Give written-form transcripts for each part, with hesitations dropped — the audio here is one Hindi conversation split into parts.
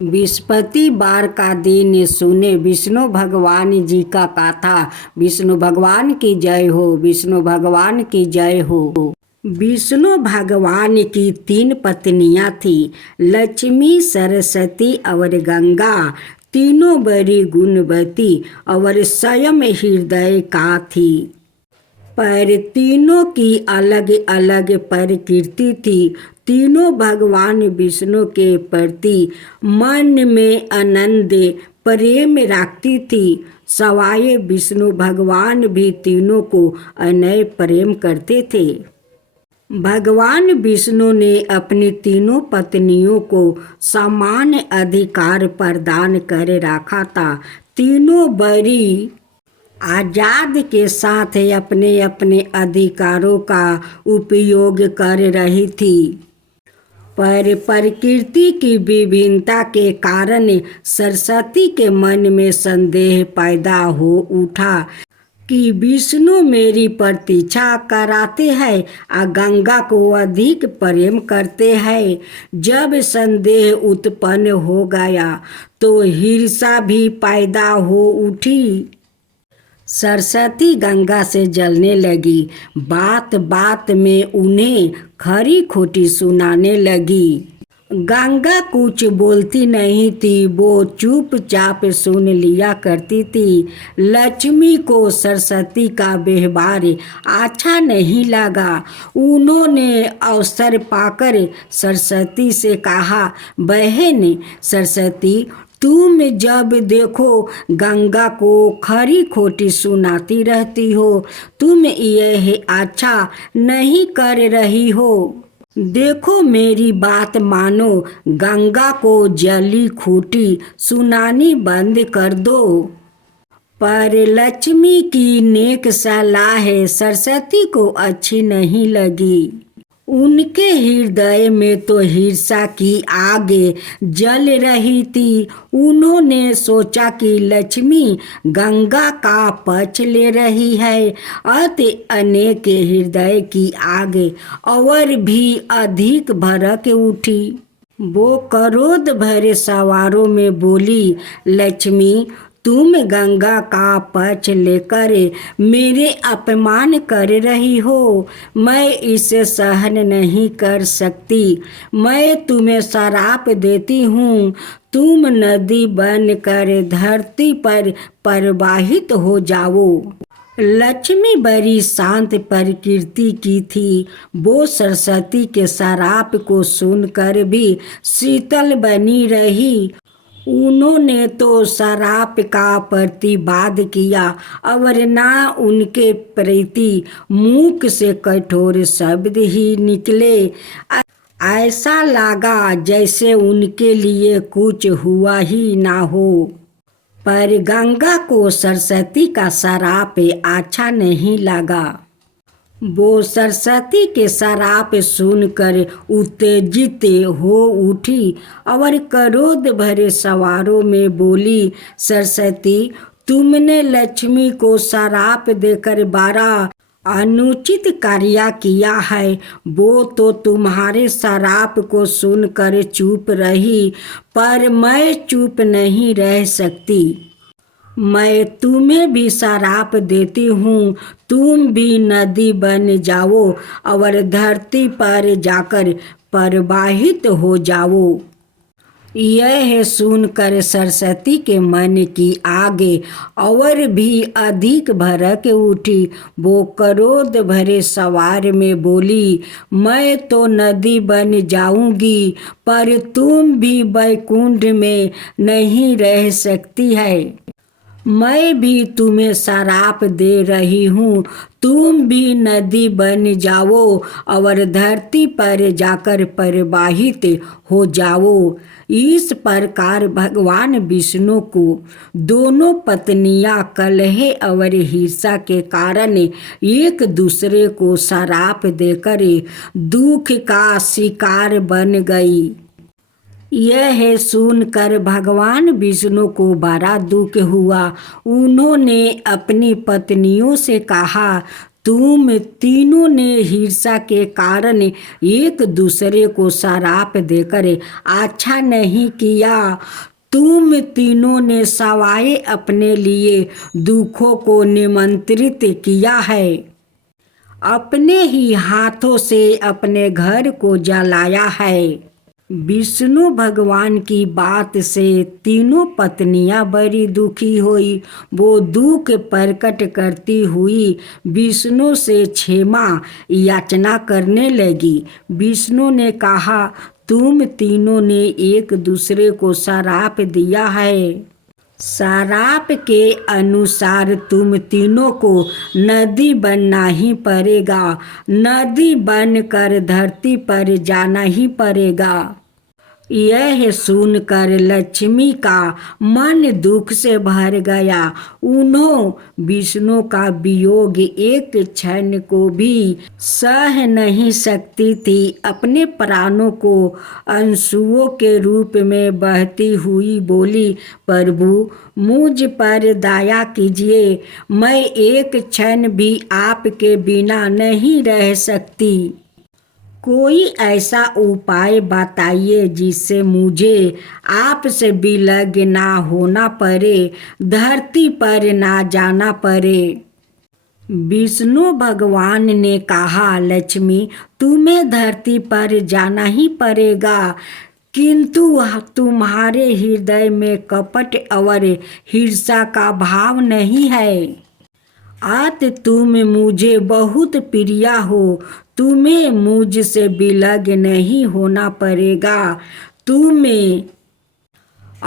बृहस्पतिवार का दिन सुने विष्णु भगवान जी का गाथा। विष्णु भगवान की जय हो, विष्णु भगवान की जय हो। विष्णु भगवान की 3 पत्नियां थी, लक्ष्मी, सरस्वती और गंगा। तीनों बड़ी गुणवती और स्वयं हृदय का थी, पर तीनों की अलग अलग प्रकृति थी। तीनों भगवान विष्णु के प्रति मन में आनंद प्रेम रखती थी। सवाए विष्णु भगवान भी तीनों को अनय प्रेम करते थे। भगवान विष्णु ने अपनी तीनों पत्नियों को समान अधिकार प्रदान कर रखा था। तीनों बड़ी आजाद के साथ अपने अपने अधिकारों का उपयोग कर रही थी, पर प्रकृति की विभिन्नता के कारण सरस्वती के मन में संदेह पैदा हो उठा कि विष्णु मेरी प्रतीक्षा कराते हैं और गंगा को अधिक प्रेम करते हैं। जब संदेह उत्पन्न हो गया तो ईर्ष्या भी पैदा हो उठी। सरस्वती गंगा से जलने लगी, बात बात में उन्हें खरी खोटी सुनाने लगी। गंगा कुछ बोलती नहीं थी, वो चुपचाप सुन लिया करती थी। लक्ष्मी को सरस्वती का व्यवहार अच्छा नहीं लगा। उन्होंने अवसर पाकर सरस्वती से कहा, बहन सरस्वती, तुम जब देखो गंगा को खरी खोटी सुनाती रहती हो। तुम यह अच्छा नहीं कर रही हो। देखो मेरी बात मानो, गंगा को जली खोटी सुनानी बंद कर दो। पर लक्ष्मी की नेक सलाह सरस्वती को अच्छी नहीं लगी। उनके हृदय में तो ईर्ष्या की आग जल रही थी। उन्होंने सोचा कि लक्ष्मी गंगा का पक्ष ले रही है, अतः अनेक हृदय की आग और भी अधिक भड़क उठी। वो क्रोध भरे सवारों में बोली, लक्ष्मी, तुम गंगा का पक्ष लेकर मेरे अपमान कर रही हो। मैं इसे सहन नहीं कर सकती। मैं तुम्हें श्राप देती हूँ, तुम नदी बनकर धरती पर प्रवाहित हो जाओ। लक्ष्मी बड़ी शांत प्रकृति की थी। वो सरस्वती के श्राप को सुनकर भी शीतल बनी रही। उन्होंने तो श्राप का प्रतिवाद किया और ना उनके प्रति मुख से कठोर शब्द ही निकले। ऐसा लगा जैसे उनके लिए कुछ हुआ ही ना हो। पर गंगा को सरस्वती का श्राप अच्छा नहीं लगा। वो सरस्वती के श्राप सुनकर उत्तेजित हो उठी और क्रोध भरे सवारों में बोली, सरस्वती, तुमने लक्ष्मी को श्राप देकर बड़ा अनुचित कार्य किया है। वो तो तुम्हारे श्राप को सुनकर चुप रही, पर मैं चुप नहीं रह सकती। मैं तुम्हें भी श्राप देती हूँ, तुम भी नदी बन जाओ और धरती पर जाकर प्रवाहित हो जाओ। यह सुनकर सरस्वती के मन की आग और भी अधिक भड़क उठी। वो क्रोध भरे सवार में बोली, मैं तो नदी बन जाऊंगी, पर तुम भी वैकुंठ में नहीं रह सकती है। मैं भी तुम्हें श्राप दे रही हूँ, तुम भी नदी बन जाओ और धरती पर जाकर प्रवाहित हो जाओ। इस प्रकार भगवान विष्णु को दोनों पत्नियां कलह और ईर्ष्या के कारण एक दूसरे को श्राप देकर दुख का शिकार बन गई। यह सुनकर भगवान विष्णु को बड़ा दुख हुआ। उन्होंने अपनी पत्नियों से कहा, तुम तीनों ने ईर्ष्या के कारण एक दूसरे को श्राप देकर अच्छा नहीं किया। तुम तीनों ने सवाए अपने लिए दुखों को निमंत्रित किया है। अपने ही हाथों से अपने घर को जलाया है। विष्णु भगवान की बात से तीनों पत्नियां बड़ी दुखी हुई। वो दुख प्रकट करती हुई विष्णु से क्षमा याचना करने लगी। विष्णु ने कहा, तुम तीनों ने एक दूसरे को श्राप दिया है। श्राप के अनुसार तुम तीनों को नदी बनना ही पड़ेगा। नदी बनकर धरती पर जाना ही पड़ेगा। यह सुनकर लक्ष्मी का मन दुख से भर गया। उन्होंने विष्णु का वियोग एक क्षण को भी सह नहीं सकती थी। अपने प्राणों को अंशुओं के रूप में बहती हुई बोली, प्रभु मुझ पर दया कीजिए। मैं एक क्षण भी आपके बिना नहीं रह सकती। कोई ऐसा उपाय बताइए जिससे मुझे आपसे विलग ना होना पड़े, धरती पर ना जाना पड़े। विष्णु भगवान ने कहा, लक्ष्मी तुम्हें धरती पर जाना ही पड़ेगा, किंतु तुम्हारे हृदय में कपट और ईर्ष्या का भाव नहीं है। आज तुम मुझे बहुत प्रिय हो, तुम्हें मुझसे विलग नहीं होना पड़ेगा। तुम्हें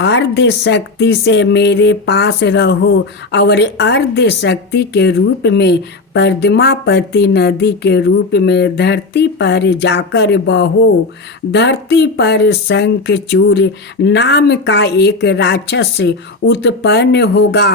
अर्ध शक्ति से मेरे पास रहो और अर्ध शक्ति के रूप में पद्मावती नदी के रूप में धरती पर जाकर बहो। धरती पर शंखचूड़ नाम का एक राक्षस उत्पन्न होगा।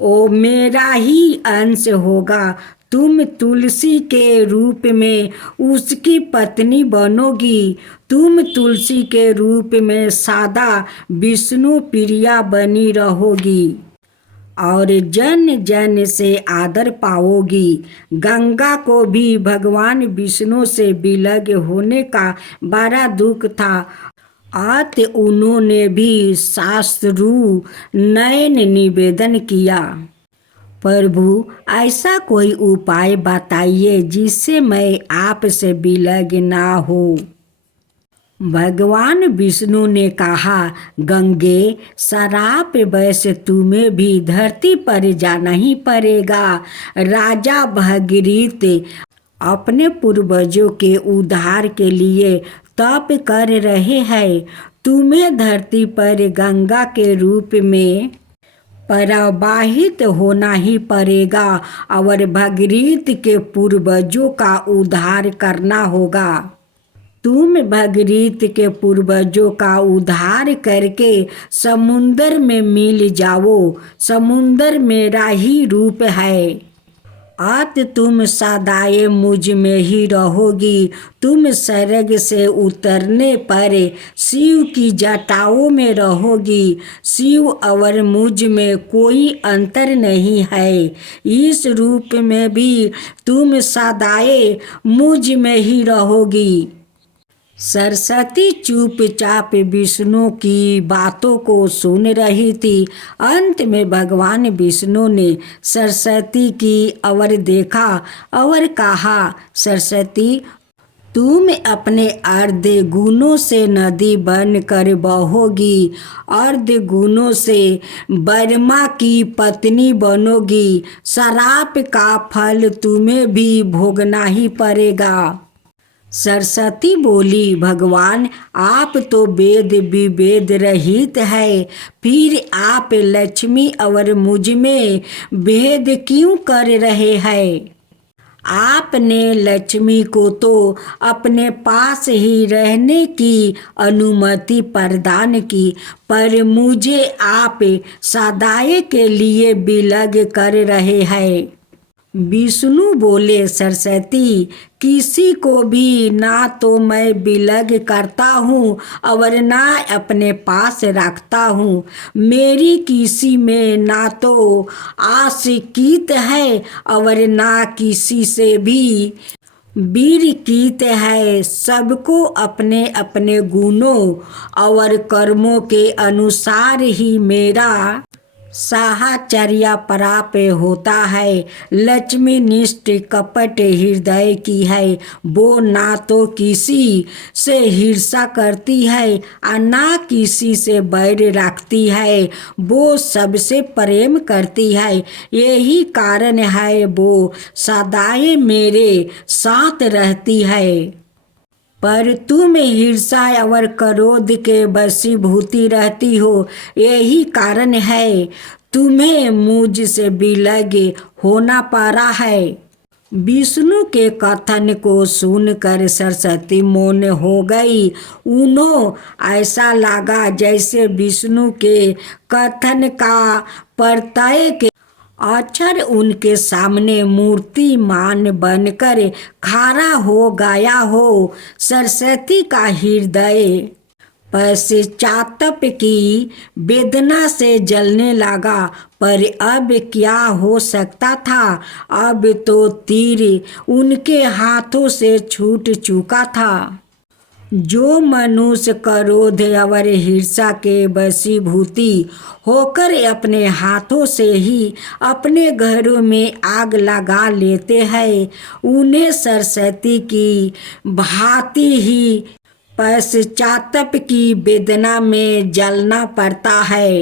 ओ मेरा ही अंश होगा। तुम तुलसी के रूप में उसकी पत्नी बनोगी। तुम तुलसी के रूप में सदा विष्णु प्रिया बनी रहोगी और जन जन से आदर पाओगी। गंगा को भी भगवान विष्णु से विलग होने का बड़ा दुख था। आज उन्होंने भी शास्त्रु नयन निवेदन किया, प्रभु ऐसा कोई उपाय बताइए जिससे मैं आपसे विलग ना हो। भगवान विष्णु ने कहा, गंगे श्राप वैसे तुम्हें भी धरती पर जाना ही पड़ेगा। राजा भगीरथ अपने पूर्वजों के उद्धार के लिए तप कर रहे हैं। तुम्हें धरती पर गंगा के रूप में प्रवाहित होना ही पड़ेगा और भगीरथ के पूर्वजों का उद्धार करना होगा। तुम भगीरथ के पूर्वजों का उद्धार करके समुंदर में मिल जाओ। समुंदर मेरा ही रूप है। आज तुम सदाए मुझ में ही रहोगी। तुम स्वर्ग से उतरने पर शिव की जटाओं में रहोगी। शिव और मुझ में कोई अंतर नहीं है। इस रूप में भी तुम सदाए मुझ में ही रहोगी। सरस्वती चुपचाप विष्णु की बातों को सुन रही थी। अंत में भगवान विष्णु ने सरस्वती की ओर देखा और कहा, सरस्वती तुम अपने अर्ध गुणों से नदी बनकर बहोगी। अर्ध गुणों से ब्रह्मा की पत्नी बनोगी। श्राप का फल तुम्हें भी भोगना ही पड़ेगा। सरस्वती बोली, भगवान आप तो वेद विभेद रहित है, फिर आप लक्ष्मी और मुझ में भेद क्यों कर रहे हैं? आपने लक्ष्मी को तो अपने पास ही रहने की अनुमति प्रदान की, पर मुझे आप सदाए के लिए विलग कर रहे हैं। विष्णु बोले सरस्वती, किसी को भी ना तो मैं बिलग करता हूँ और ना अपने पास रखता हूँ। मेरी किसी में ना तो आशिकीत है और ना किसी से भी वीर कीत है। सबको अपने अपने गुणों और कर्मों के अनुसार ही मेरा साहचर्य प्राप्त होता है। लक्ष्मी निष्ठ कपट हृदय की है, वो ना तो किसी से ईर्ष्या करती है और ना किसी से बैर रखती है, वो सबसे प्रेम करती है। यही कारण है वो सदाएं मेरे साथ रहती है। पर तुम ईर्ष्या और क्रोध के वशीभूति रहती हो, यही कारण है तुम्हें मुझसे विलग होना पड़ा है। विष्णु के कथन को सुनकर सरस्वती मौन हो गई। उन्हें ऐसा लगा जैसे विष्णु के कथन का प्रत्यय के अक्षर उनके सामने मूर्तिमान बनकर खड़ा हो गया हो। सरस्वती का हृदय पश्चाताप की वेदना से जलने लगा। पर अब क्या हो सकता था? अब तो तीर उनके हाथों से छूट चुका था। जो मनुष्य क्रोध और ईर्ष्या के वशीभूति होकर अपने हाथों से ही अपने घरों में आग लगा लेते हैं, उन्हें सरस्वती की भांति ही पश्चाताप की वेदना में जलना पड़ता है।